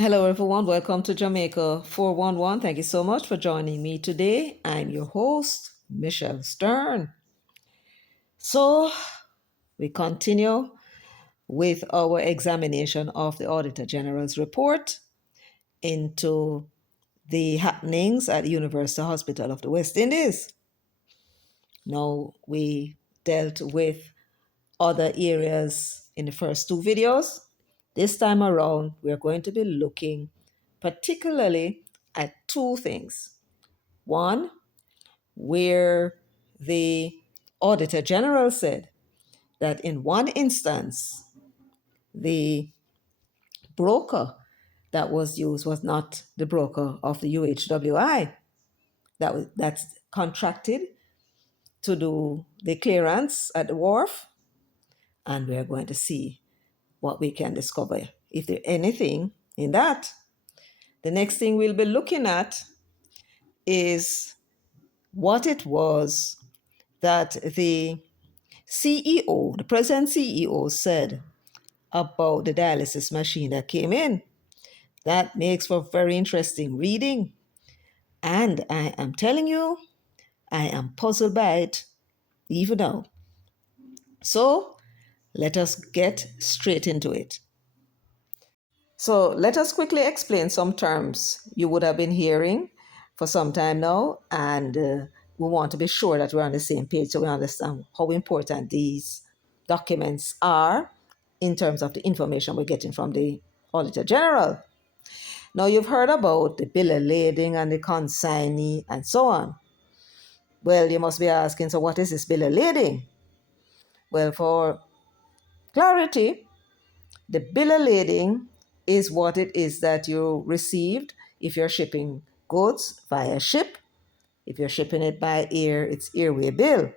Hello, everyone. Welcome to Jamaica 411. Thank you so much for joining me today. I'm your host, Michelle Stern. So, we continue with our examination of the Auditor General's report into the happenings at the Universal Hospital of the West Indies. Now, we dealt with other areas in the first two videos. This time around, we're going to be looking particularly at two things. One, where the Auditor General said that in one instance, the broker that was used was not the broker of the UHWI that's contracted to do the clearance at the wharf. And we're going to see what we can discover, if there's anything in that. The next thing we'll be looking at is what it was that the CEO, the present CEO, said about the dialysis machine that came in. That makes for very interesting reading. And I am telling you, I am puzzled by it even now. So let us get straight into it. So let us quickly explain some terms you would have been hearing for some time now, and we want to be sure that we're on the same page so we understand how important these documents are in terms of the information we're getting from the Auditor General. Now, you've heard about the bill of lading and the consignee and so on. Well, you must be asking, so what is this bill of lading? Well, for clarity, the bill of lading is what it is that you received if you're shipping goods via ship. If you're shipping it by air, it's airway bill.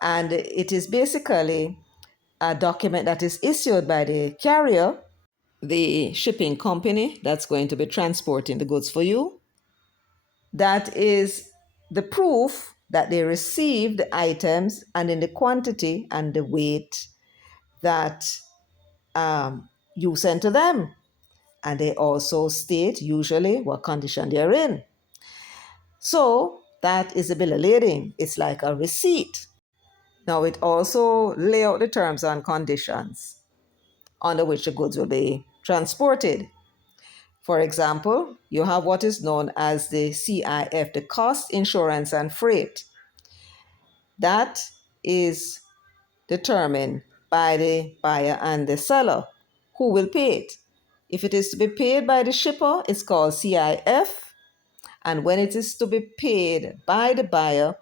And it is basically a document that is issued by the carrier, the shipping company that's going to be transporting the goods for you. That is the proof that they received the items and in the quantity and the weight that you sent to them. And they also state usually what condition they're in. So that is a bill of lading. It's like a receipt. Now it also lay out the terms and conditions under which the goods will be transported. For example, you have what is known as the CIF, the cost, insurance, and freight. That is determined by the buyer and the seller who will pay it. If it is to be paid by the shipper, it's called CIF. And when it is to be paid by the buyer,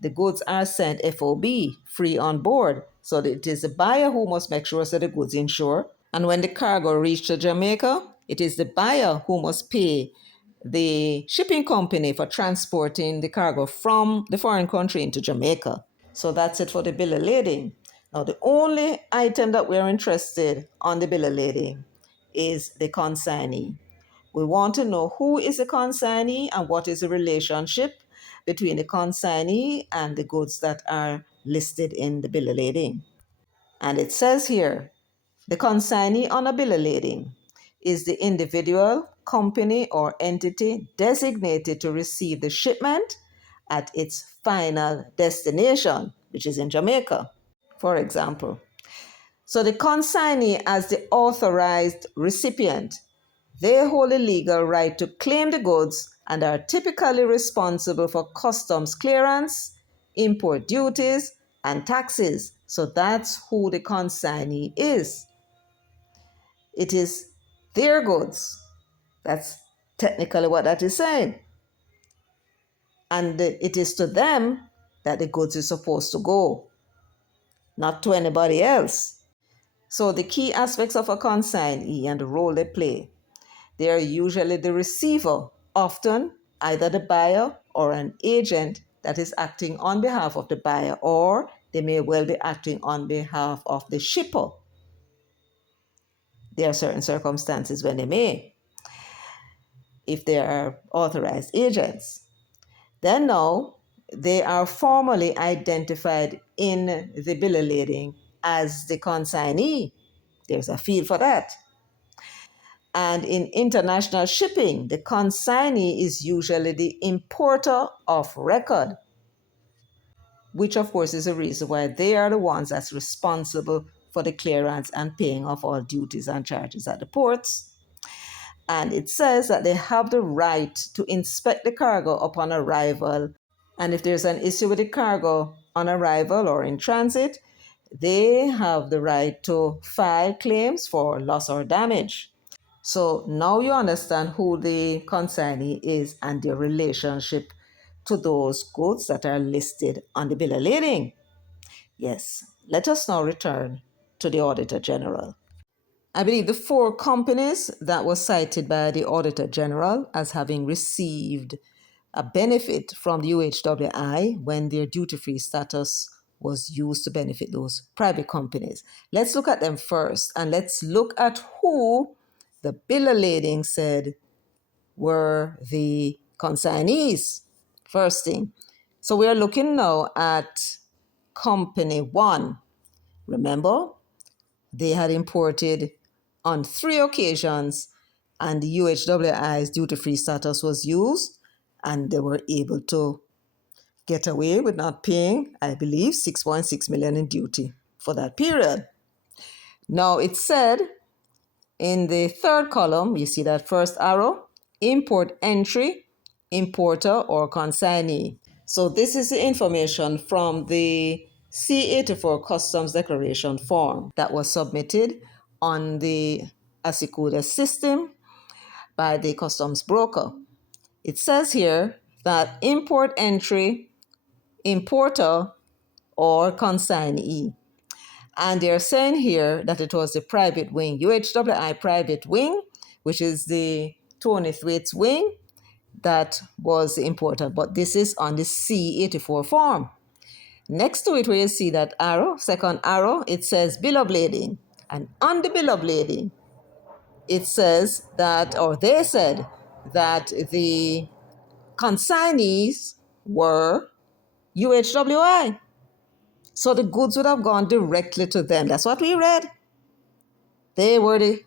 the goods are sent FOB, free on board. So it is the buyer who must make sure that the goods insure. And when the cargo reaches Jamaica, it is the buyer who must pay the shipping company for transporting the cargo from the foreign country into Jamaica. So that's it for the bill of lading. Now, the only item that we're interested on the bill of lading is the consignee. We want to know who is the consignee and what is the relationship between the consignee and the goods that are listed in the bill of lading. And it says here, the consignee on a bill of lading is the individual, company, or entity designated to receive the shipment at its final destination, which is in Jamaica, for example. So the consignee, as the authorized recipient, they hold a legal right to claim the goods and are typically responsible for customs clearance, import duties, and taxes. So that's who the consignee is. It is their goods. That's technically what that is saying. And it is to them that the goods is supposed to go, not to anybody else. So the key aspects of a consignee and the role they play, they are usually the receiver, often either the buyer or an agent that is acting on behalf of the buyer, or they may well be acting on behalf of the shipper. There are certain circumstances when they may, if they are authorized agents. Then now, they are formally identified in the bill of lading as the consignee. There's a field for that. And in international shipping, the consignee is usually the importer of record, which of course is a reason why they are the ones that's responsible for the clearance and paying of all duties and charges at the ports. And it says that they have the right to inspect the cargo upon arrival. And if there's an issue with the cargo on arrival or in transit, they have the right to file claims for loss or damage. So now you understand who the consignee is and their relationship to those goods that are listed on the bill of lading. Yes, let us now return to the Auditor General. I believe the four companies that were cited by the Auditor General as having received a benefit from the UHWI when their duty-free status was used to benefit those private companies. Let's look at them first, and let's look at who the bill of lading said were the consignees. First thing. So we are looking now at Company 1. Remember, they had imported on 3 occasions, and the UHWI's duty-free status was used, and they were able to get away with not paying, I believe, 6.6 million in duty for that period. Now it said in the third column, you see that first arrow, import entry, importer or consignee. So this is the information from the C-84 Customs Declaration form that was submitted on the ASYCUDA system by the customs broker. It says here that import entry, importer, or consignee. And they're saying here that it was the private wing, UHWI private wing, which is the Tony Thwaites wing, that was the importer. But this is on the C-84 form. Next to it, where you see that arrow, second arrow, it says bill of lading. And on the bill of lading, it says that, or they said that the consignees were UHWI. So the goods would have gone directly to them. That's what we read. They were the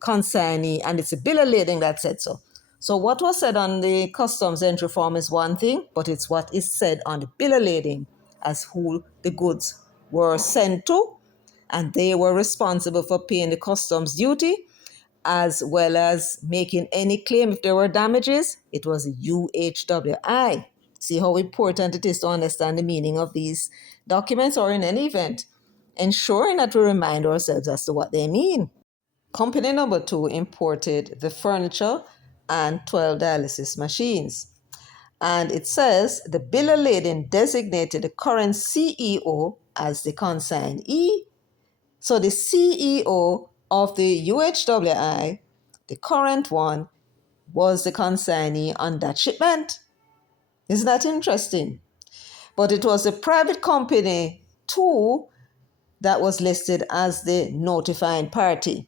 consignee, and it's a bill of lading that said so. So what was said on the customs entry form is one thing, but it's what is said on the bill of lading as who the goods were sent to, and they were responsible for paying the customs duty as well as making any claim if there were damages. It was UHWI. See how important it is to understand the meaning of these documents, or in any event, ensuring that we remind ourselves as to what they mean. Company number 2 imported the furniture and 12 dialysis machines. And it says the bill of lading designated the current CEO as the consignee. So the CEO of the UHWI, the current one, was the consignee on that shipment. Isn't that interesting? But it was a private company too that was listed as the notifying party.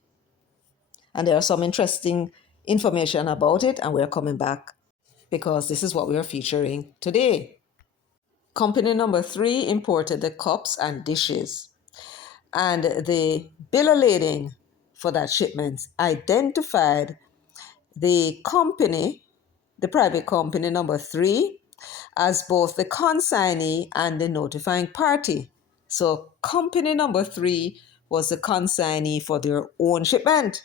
And there are some interesting information about it, and we're coming back because this is what we are featuring today. Company number 3 imported the cups and dishes. And the bill of lading for that shipment identified the company, the private company number 3, as both the consignee and the notifying party. So company number 3 was the consignee for their own shipment.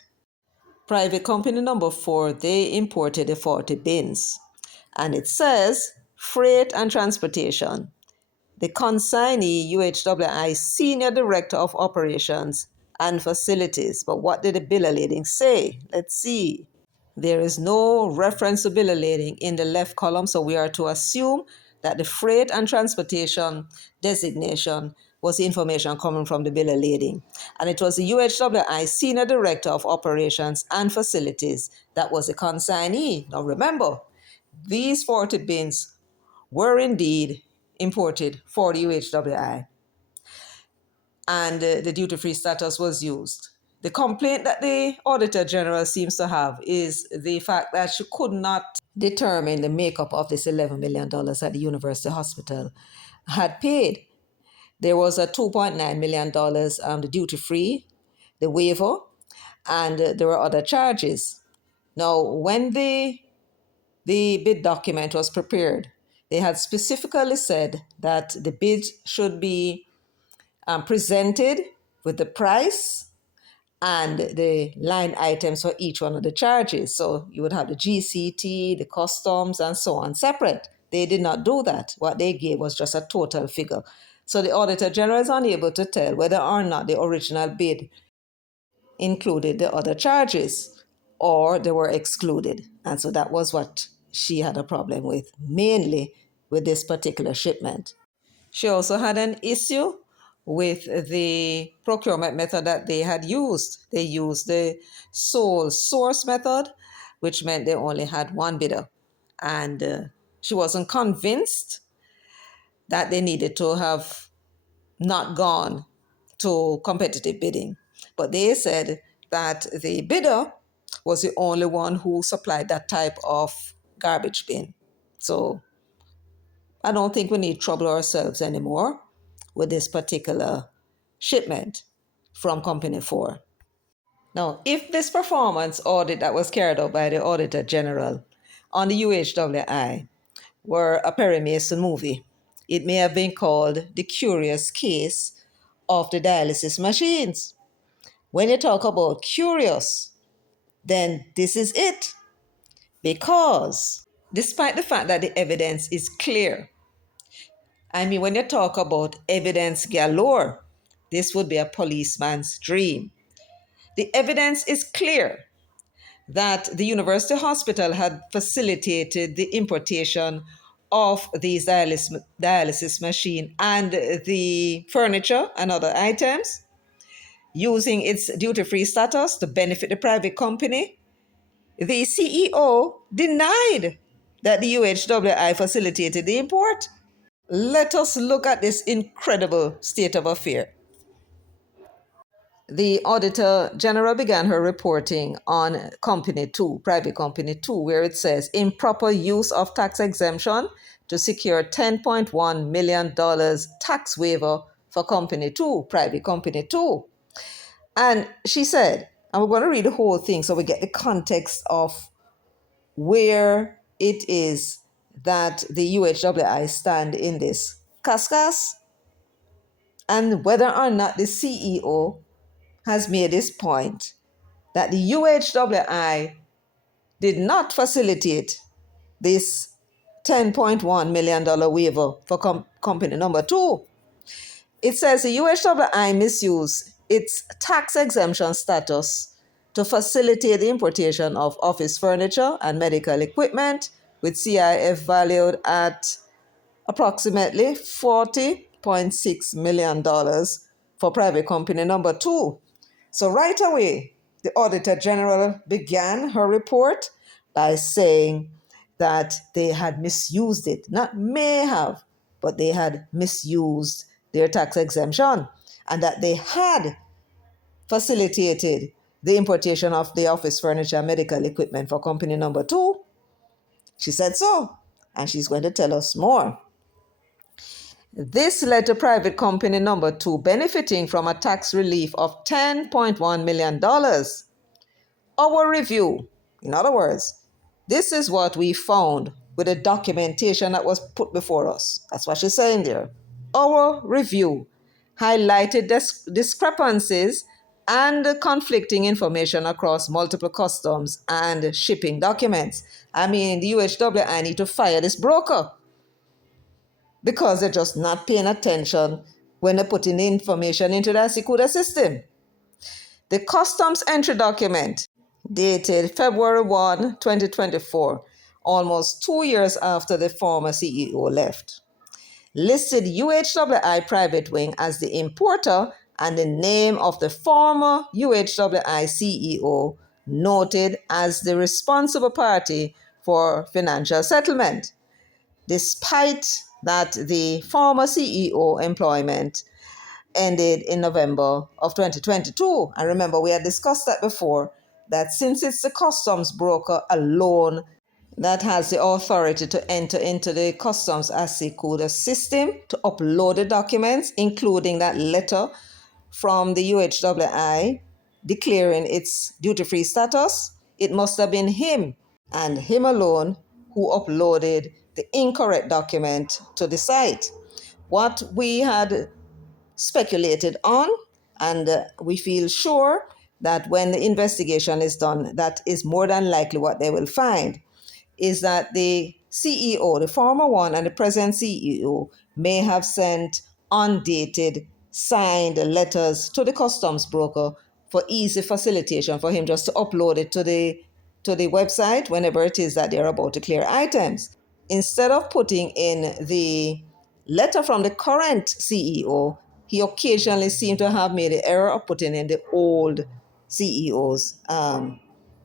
Private company number 4, they imported the 40 bins. And it says freight and transportation. The consignee, UHWI Senior Director of Operations and Facilities. But what did the bill of lading say? Let's see. There is no reference to bill of lading in the left column, so we are to assume that the freight and transportation designation was the information coming from the bill of lading. And it was the UHWI Senior Director of Operations and Facilities that was the consignee. Now remember, these 40 bins were indeed imported for the UHWI, and the duty-free status was used. The complaint that the Auditor General seems to have is the fact that she could not determine the makeup of this $11 million that the University Hospital had paid. There was a $2.9 million the duty-free, the waiver, and there were other charges. Now, when the bid document was prepared, they had specifically said that the bid should be presented with the price and the line items for each one of the charges. So you would have the GCT, the customs, and so on separate. They did not do that. What they gave was just a total figure. So the Auditor General is unable to tell whether or not the original bid included the other charges or they were excluded. And so that was what she had a problem with, mainly with this particular shipment. She also had an issue with the procurement method that they had used. They used the sole source method, which meant they only had one bidder. And she wasn't convinced that they needed to have not gone to competitive bidding. But they said that the bidder was the only one who supplied that type of garbage bin. So I don't think we need trouble ourselves anymore with this particular shipment from Company 4. Now, if this performance audit that was carried out by the Auditor General on the UHWI were a Perry Mason movie, it may have been called The Curious Case of the Dialysis Machines. When you talk about curious, then this is it. Because despite the fact that the evidence is clear, I mean, when you talk about evidence galore, this would be a policeman's dream. The evidence is clear that the university hospital had facilitated the importation of these dialysis machine and the furniture and other items using its duty-free status to benefit the private company. The CEO denied that the UHWI facilitated the import. Let us look at this incredible state of affairs. The Auditor General began her reporting on Company 2, Private Company 2, where it says improper use of tax exemption to secure $10.1 million tax waiver for Company 2, Private Company 2. And she said, and we're going to read the whole thing so we get the context of where it is that the UHWI stand in this cascas and whether or not the CEO has made this point that the UHWI did not facilitate this $10.1 million waiver for company number 2. It says the UHWI misused its tax exemption status to facilitate the importation of office furniture and medical equipment with CIF valued at approximately $40.6 million for private company number 2. So right away, the Auditor General began her report by saying that they had misused it. Not may have, but they had misused their tax exemption and that they had facilitated the importation of the office furniture and medical equipment for company number 2. She said so, and she's going to tell us more. This led to private company number 2 benefiting from a tax relief of $10.1 million. Our review, in other words, this is what we found with the documentation that was put before us. That's what she's saying there. Our review highlighted discrepancies and conflicting information across multiple customs and shipping documents. I mean, the UHWI need to fire this broker because they're just not paying attention when they're putting the information into the Asikuda system. The customs entry document dated February 1, 2024, almost 2 years after the former CEO left, listed UHWI Private Wing as the importer and the name of the former UHWI CEO noted as the responsible party for financial settlement, despite that the former CEO employment ended in November of 2022. And remember, we had discussed that before, that since it's the customs broker alone that has the authority to enter into the customs Asikuda system to upload the documents, including that letter from the UHWI declaring its duty-free status, it must have been him and him alone who uploaded the incorrect document to the site. What we had speculated on, and we feel sure that when the investigation is done, that is more than likely what they will find, is that the CEO, the former one and the present CEO, may have sent undated, signed letters to the customs broker for easy facilitation for him just to upload it to the website whenever it is that they're about to clear items. Instead of putting in the letter from the current CEO, he occasionally seemed to have made the error of putting in the old CEO's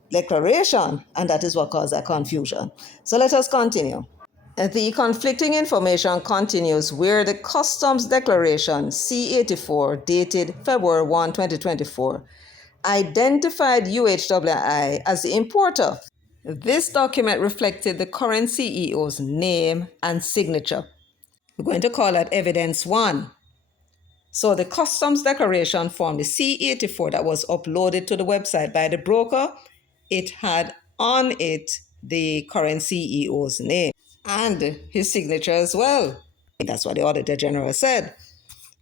declaration, and that is what caused that confusion. So let us continue. The conflicting information continues where the Customs Declaration C-84 dated February 1, 2024 identified UHWI as the importer. This document reflected the current CEO's name and signature. We're going to call that evidence 1. So the customs declaration form, the C-84 that was uploaded to the website by the broker, it had on it the current CEO's name and his signature as well. That's what the Auditor General said.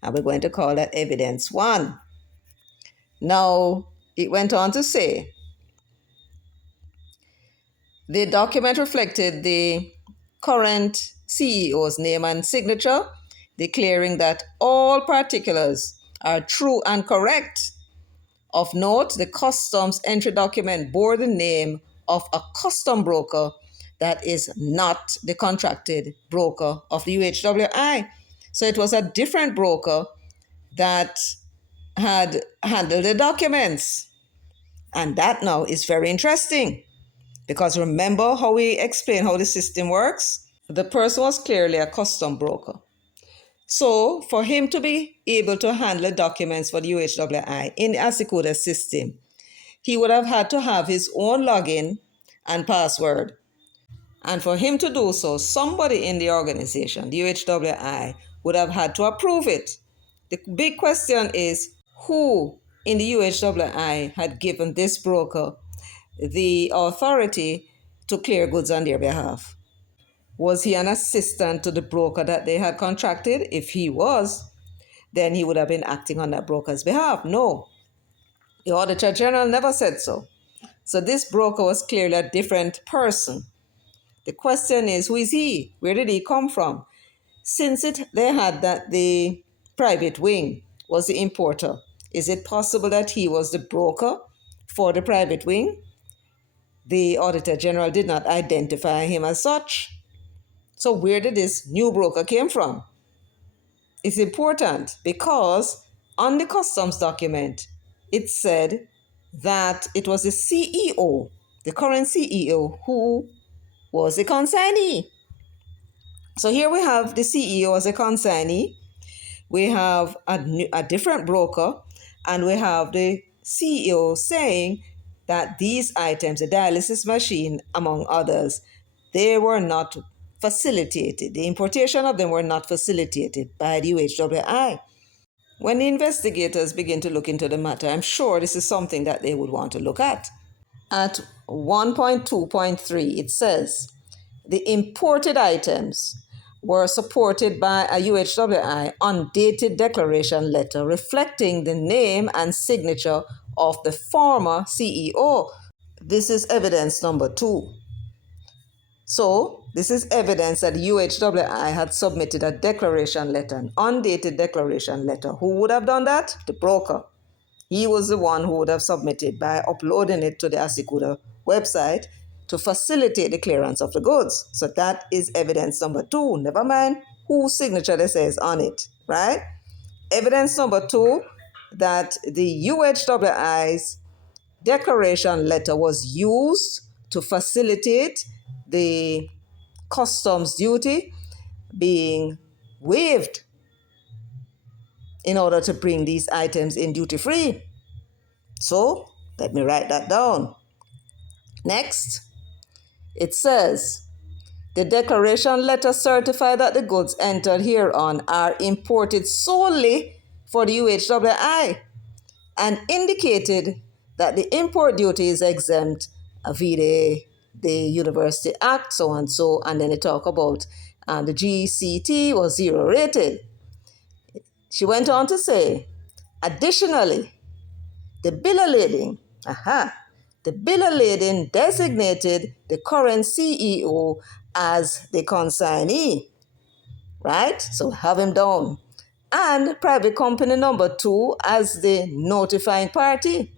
And we're going to call that evidence 1. Now, it went on to say, the document reflected the current CEO's name and signature, declaring that all particulars are true and correct. Of note, the customs entry document bore the name of a custom broker that is not the contracted broker of the UHWI. So it was a different broker that had handled the documents. And that now is very interesting. Because remember how we explained how the system works? The person was clearly a custom broker. So for him to be able to handle documents for the UHWI in the Asikuda system, he would have had to have his own login and password. And for him to do so, somebody in the organization, the UHWI, would have had to approve it. The big question is, who in the UHWI had given this broker the authority to clear goods on their behalf? Was he an assistant to the broker that they had contracted? If he was, then he would have been acting on that broker's behalf. No, the Auditor General never said so. So this broker was clearly a different person. The question is, who is he? Where did he come from? Since they had that the private wing was the importer, is it possible that he was the broker for the private wing? The Auditor General did not identify him as such. So where did this new broker came from? It's important because on the customs document, it said that it was the CEO, the current CEO, who was the consignee. So here we have the CEO as a consignee, we have a different broker, and we have the CEO saying that these items, the dialysis machine, among others, they were not facilitated. The importation of them were not facilitated by the UHWI. When the investigators begin to look into the matter, I'm sure this is something that they would want to look at. At 1.2.3, it says, the imported items were supported by a UHWI undated declaration letter reflecting the name and signature of the former CEO. This is evidence number 2. So, this is evidence that the UHWI had submitted a declaration letter, an undated declaration letter. Who would have done that? The broker. He was the one who would have submitted by uploading it to the Asikuda website to facilitate the clearance of the goods. So that is evidence number 2. Never mind whose signature this says on it, right? Evidence number 2, that the UHWI's declaration letter was used to facilitate the customs duty being waived in order to bring these items in duty-free. So let me write that down. Next, it says, the declaration letter certified that the goods entered hereon are imported solely for the UHWI and indicated that the import duty is exempt via the University Act, so and so, and then they talk about the GCT was zero rated. She went on to say, additionally, the bill of lading, the bill of lading designated the current CEO as the consignee, right? So have him down. And private company number 2 as the notifying party.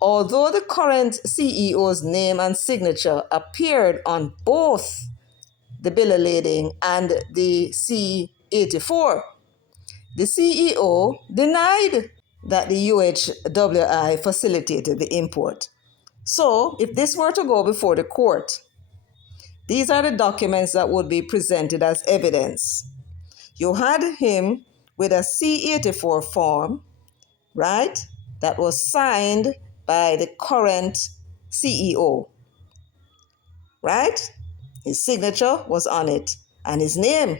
Although the current CEO's name and signature appeared on both the bill of lading and the C-84, the CEO denied that the UHWI facilitated the import. So, if this were to go before the court, these are the documents that would be presented as evidence. You had him with a C-84 form, right, that was signed by the current CEO, right? His signature was on it and his name,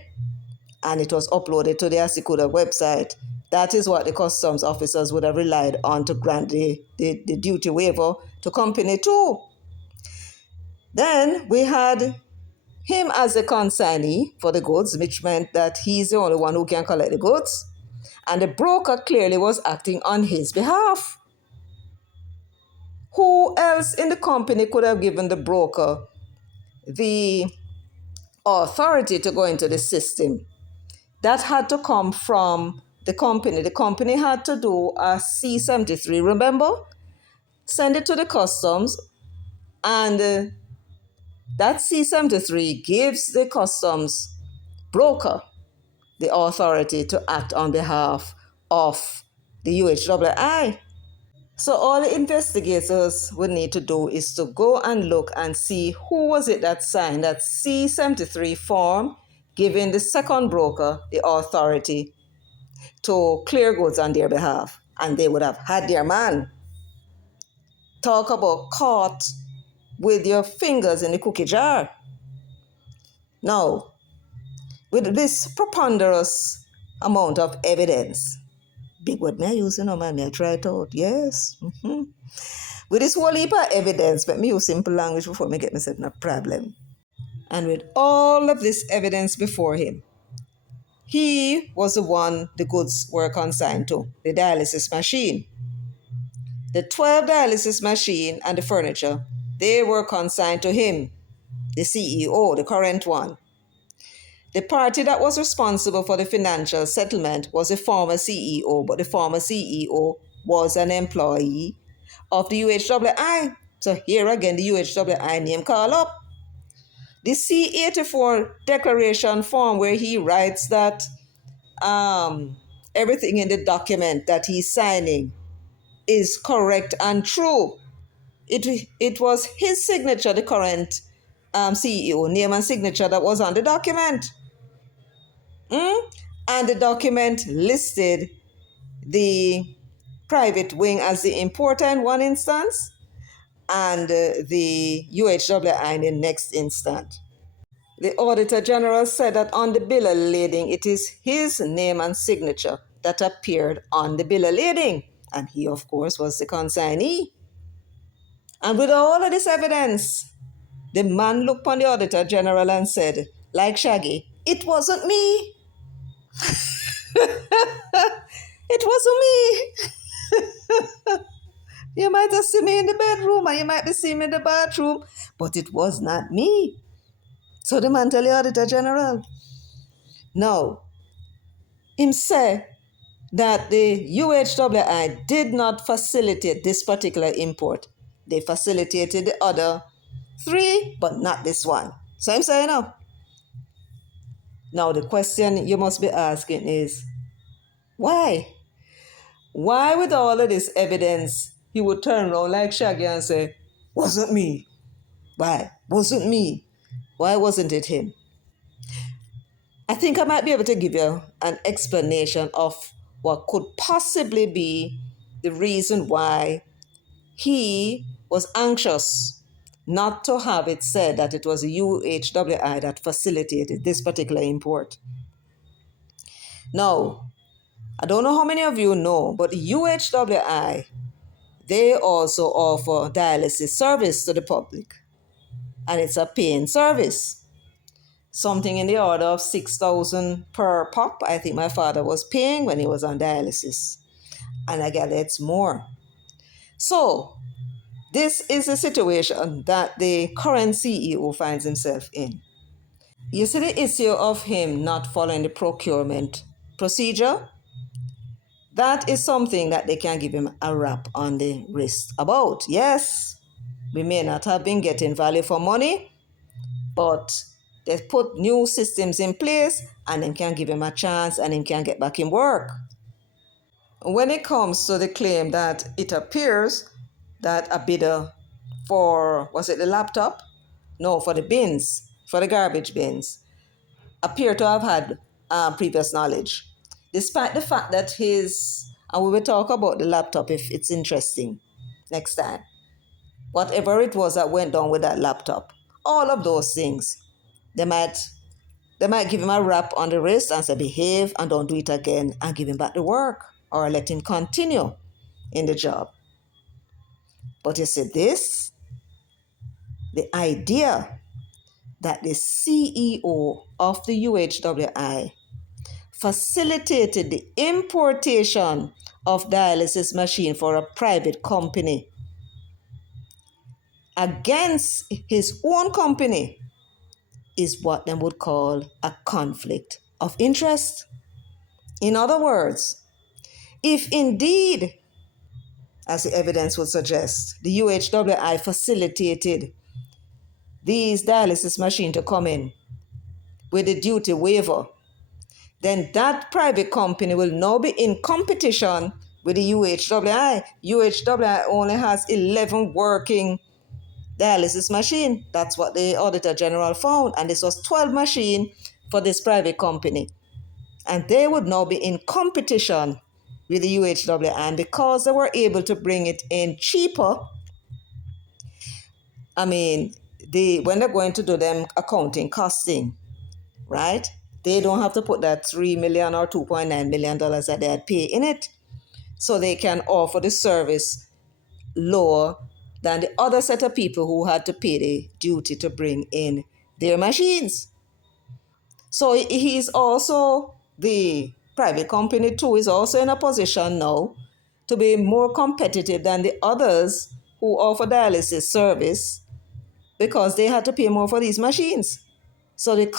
and it was uploaded to the ASYCUDA website. That is what the customs officers would have relied on to grant the duty waiver to company 2. Then we had him as a consignee for the goods, which meant that he's the only one who can collect the goods. And the broker clearly was acting on his behalf. Who else in the company could have given the broker the authority to go into the system? That had to come from the company. The company had to do a C-73, remember? Send it to the customs, and that C-73 gives the customs broker the authority to act on behalf of the UHWI. So all the investigators would need to do is to go and look and see who was it that signed that C-73 form, giving the second broker the authority to clear goods on their behalf. And they would have had their man. Talk about caught with your fingers in the cookie jar. Now, with this preponderous amount of evidence, big word me I use, man, me I try it out, yes. With this whole heap of evidence, let me use simple language before me get myself in a problem. And with all of this evidence before him, he was the one the goods were consigned to, the dialysis machine. The 12 dialysis machine and the furniture, they were consigned to him, the CEO, the current one. The party that was responsible for the financial settlement was the former CEO, but the former CEO was an employee of the UHWI. So here again, the UHWI name call up. The C-84 declaration form where he writes that everything in the document that he's signing is correct and true. It was his signature, the current CEO, name and signature that was on the document. And the document listed the private wing as the importer in one instance and the UHWI in the next instance. The Auditor General said that on the bill of lading, it is his name and signature that appeared on the bill of lading. And he, of course, was the consignee. And with all of this evidence, the man looked upon the Auditor General and said, like Shaggy, it wasn't me. It wasn't me. You might have seen me in the bedroom or you might be seeing me in the bathroom, but it was not me. So the man tell the Auditor General. Now, him say that the UHWI did not facilitate this particular import. They facilitated the other 3, but not this one. So I'm saying no. Now the question you must be asking is, why? Why with all of this evidence, he would turn around like Shaggy and say, wasn't me. Why? Wasn't me. Why wasn't it him? I think I might be able to give you an explanation of what could possibly be the reason why he was anxious not to have it said that it was a UHWI that facilitated this particular import. Now, I don't know how many of you know, but the UHWI, they also offer dialysis service to the public, and it's a paying service. Something in the order of 6,000 per pop, I think my father was paying when he was on dialysis. And I gather it's more. So, this is a situation that the current CEO finds himself in. You see the issue of him not following the procurement procedure? That is something that they can give him a rap on the wrist about. Yes, we may not have been getting value for money, but they put new systems in place and then can give him a chance and then can get back in work. When it comes to the claim that it appears that a bidder for, was it the laptop? No, for the bins, for the garbage bins, appear to have had previous knowledge, despite the fact that and we will talk about the laptop if it's interesting next time. Whatever it was that went down with that laptop, all of those things, they might give him a rap on the wrist and say, behave and don't do it again, and give him back the work or let him continue in the job. But you see this, the idea that the CEO of the UHWI facilitated the importation of dialysis machine for a private company against his own company is what they would call a conflict of interest. In other words, if indeed, as the evidence would suggest, the UHWI facilitated these dialysis machines to come in with a duty waiver, then that private company will now be in competition with the UHWI. UHWI only has 11 working dialysis machines. That's what the Auditor General found. And this was 12 machines for this private company. And they would now be in competition with the UHWI. And because they were able to bring it in cheaper, when they're going to do them accounting, costing, right? They don't have to put that $3 million or $2.9 million that they had paid in it. So they can offer the service lower than the other set of people who had to pay the duty to bring in their machines. So he's also, the private company too, is also in a position now to be more competitive than the others who offer dialysis service because they had to pay more for these machines. So the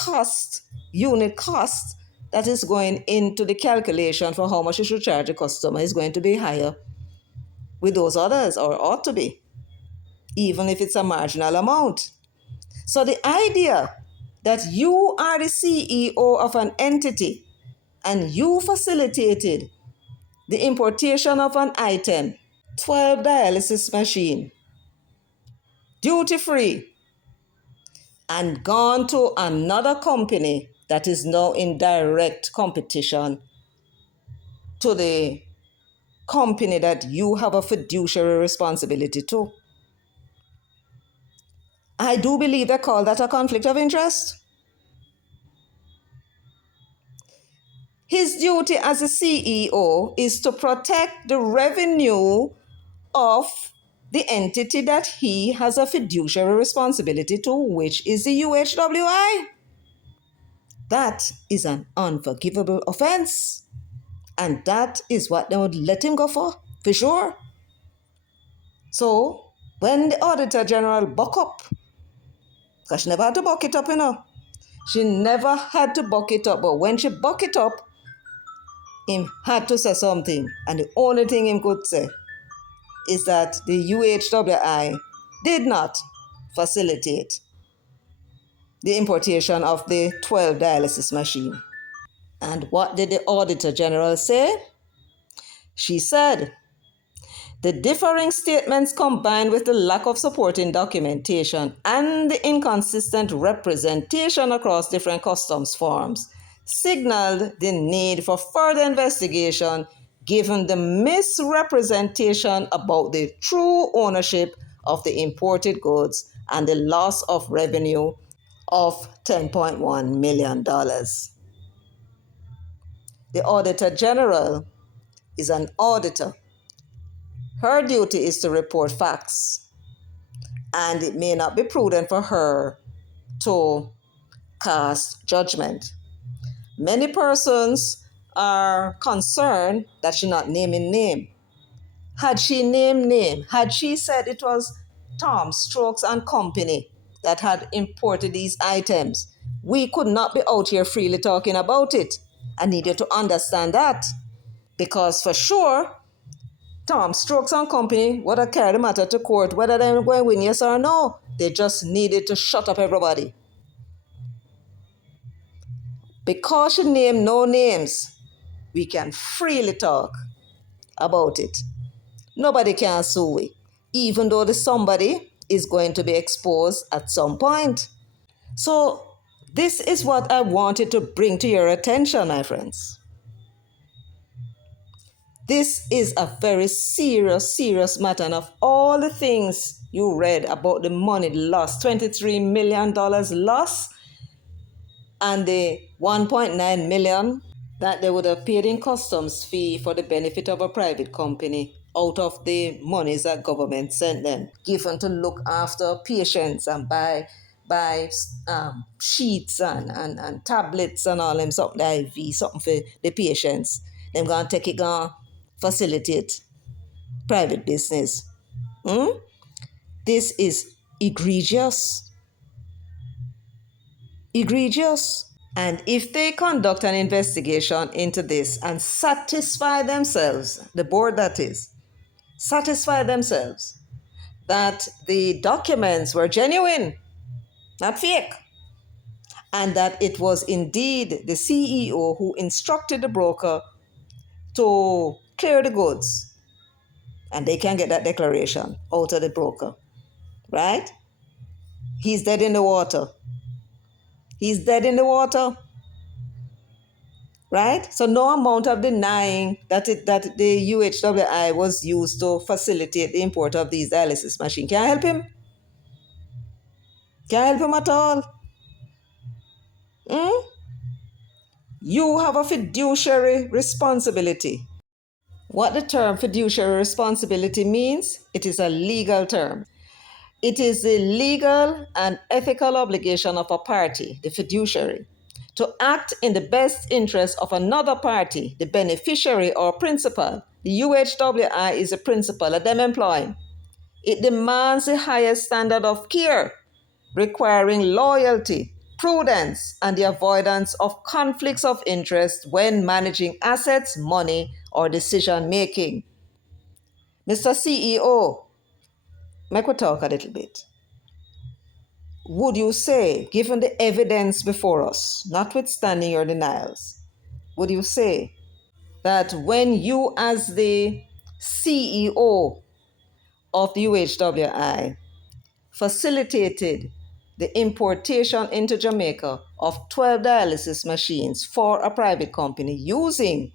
unit cost that is going into the calculation for how much you should charge a customer is going to be higher with those others, or ought to be, even if it's a marginal amount. So the idea that you are the CEO of an entity and you facilitated the importation of an item, 12 dialysis machine, duty free, and gone to another company that is now in direct competition to the company that you have a fiduciary responsibility to. I do believe they call that a conflict of interest. His duty as a CEO is to protect the revenue of the entity that he has a fiduciary responsibility to, which is the UHWI. That is an unforgivable offense. And that is what they would let him go for sure. So when the Auditor General buck up, because she never had to buck it up, She never had to buck it up. But when she buck it up, him had to say something. And the only thing him could say is that the UHWI did not facilitate the importation of the 12 dialysis machine. And what did the Auditor General say? She said, the differing statements combined with the lack of supporting documentation and the inconsistent representation across different customs forms signaled the need for further investigation given the misrepresentation about the true ownership of the imported goods and the loss of revenue of $10.1 million. The Auditor General is an auditor Her duty is to report facts, and it may not be prudent for her to cast judgment. Many persons are concerned that she's not naming name. Had she named name, had she said it was Tom Strokes and Company that had imported these items, we could not be out here freely talking about it. I need you to understand that. Because for sure, Tom Strokes and Company would have carried the matter to court, whether they're going to win yes or no. They just needed to shut up everybody. Because she named no names, we can freely talk about it. Nobody can sue we, even though the somebody is going to be exposed at some point. So this is what I wanted to bring to your attention, my friends. This is a very serious matter. And of all the things you read about the money lost, $23 million loss, and the 1.9 million that they would have paid in customs fee for the benefit of a private company out of the monies that government sent them, given to look after patients and buy sheets and tablets and all them, something IV, something for the patients. Them gonna take it, gonna facilitate private business. This is egregious. And if they conduct an investigation into this and satisfy themselves, the board that is, satisfy themselves that the documents were genuine, not fake, and that it was indeed the CEO who instructed the broker to clear the goods, and they can get that declaration out of the broker, right? He's dead in the water. Right? So no amount of denying that the UHWI was used to facilitate the import of these dialysis machines. Can't help him. Can't help him at all. You have a fiduciary responsibility. What the term fiduciary responsibility means, it is a legal term. It is the legal and ethical obligation of a party, the fiduciary, to act in the best interest of another party, the beneficiary or principal. The UHWI is a principal that them employ. It demands the highest standard of care, requiring loyalty, prudence, and the avoidance of conflicts of interest when managing assets, money, or decision making. Mr. CEO, make we talk a little bit. Would you say, given the evidence before us, notwithstanding your denials, would you say that when you, as the CEO of the UHWI, facilitated the importation into Jamaica of 12 dialysis machines for a private company using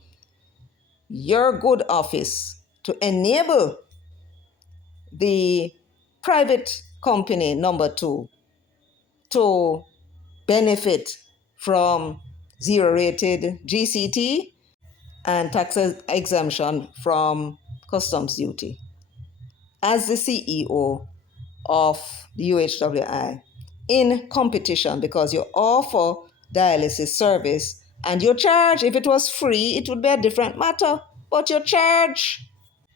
your good office to enable the private company number 2 to benefit from zero-rated GCT and tax exemption from customs duty? As the CEO of the UHWI, in competition, because you offer dialysis service and you charge. If it was free, it would be a different matter, but you charge.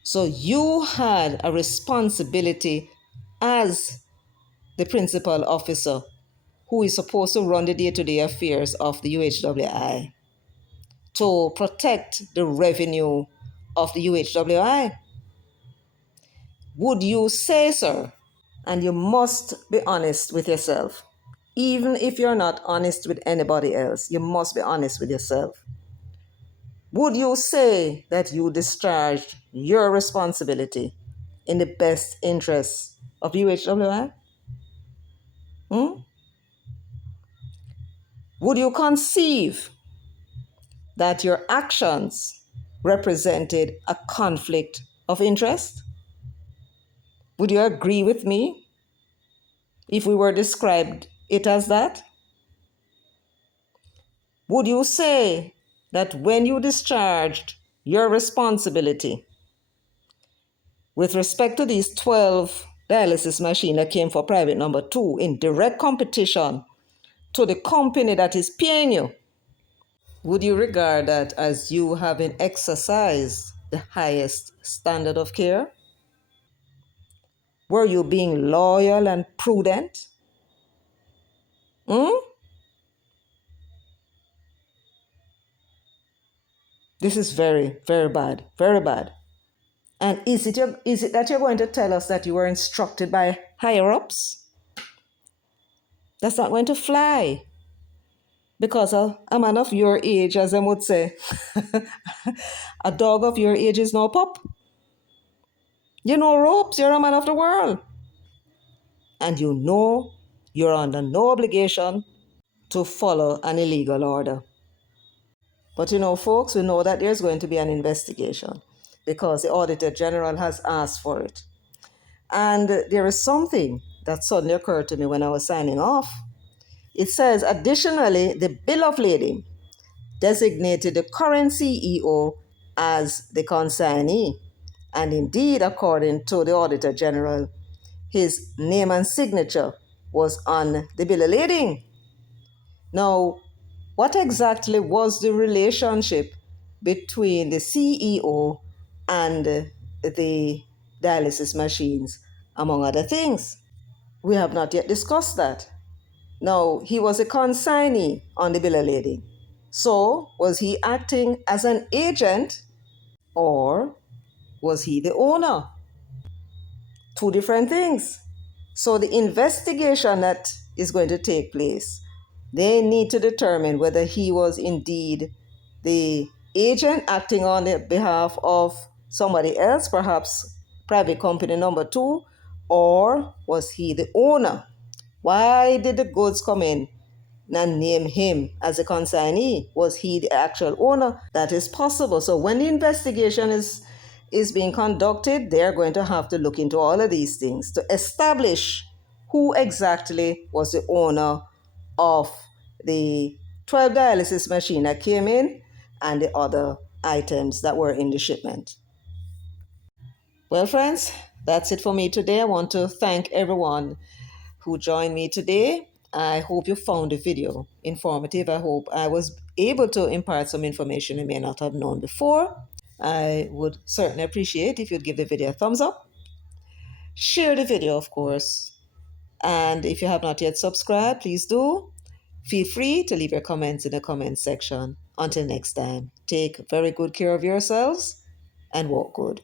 So you had a responsibility as the principal officer who is supposed to run the day-to-day affairs of the UHWI to protect the revenue of the UHWI. Would you say, sir, and you must be honest with yourself, even if you're not honest with anybody else, you must be honest with yourself. Would you say that you discharged your responsibility in the best interests of UHWI? Would you conceive that your actions represented a conflict of interest? Would you agree with me if we were described it as that? Would you say that when you discharged your responsibility, with respect to these 12 dialysis machines that came for private number two in direct competition to the company that is paying you, would you regard that as you having exercised the highest standard of care? Were you being loyal and prudent? Hmm? This is very, very bad. Very bad. And is it that you're going to tell us that you were instructed by higher ups? That's not going to fly. Because a man of your age, as I would say, a dog of your age is no pup. You know ropes, you're a man of the world. And you know you're under no obligation to follow an illegal order. But you know, folks, we know that there's going to be an investigation because the Auditor General has asked for it. And there is something that suddenly occurred to me when I was signing off. It says, additionally, the bill of lading designated the current CEO as the consignee. And indeed, according to the Auditor General, his name and signature was on the bill of lading. Now, what exactly was the relationship between the CEO and the dialysis machines, among other things? We have not yet discussed that. Now, he was a consignee on the bill of lading. So, was he acting as an agent or was he the owner? Two different things. So, the investigation that is going to take place, they need to determine whether he was indeed the agent acting on the behalf of somebody else, perhaps private company number two, or was he the owner? Why did the goods come in and name him as a consignee? Was he the actual owner? That is possible. So when the investigation is being conducted, they're going to have to look into all of these things to establish who exactly was the owner of the 12 dialysis machine that came in and the other items that were in the shipment. Well, friends, that's it for me today. I want to thank everyone who joined me today. I hope you found the video informative. I hope I was able to impart some information you may not have known before. I would certainly appreciate if you'd give the video a thumbs up. Share the video, of course. And if you have not yet subscribed, please do. Feel free to leave your comments in the comment section. Until next time, take very good care of yourselves and walk good.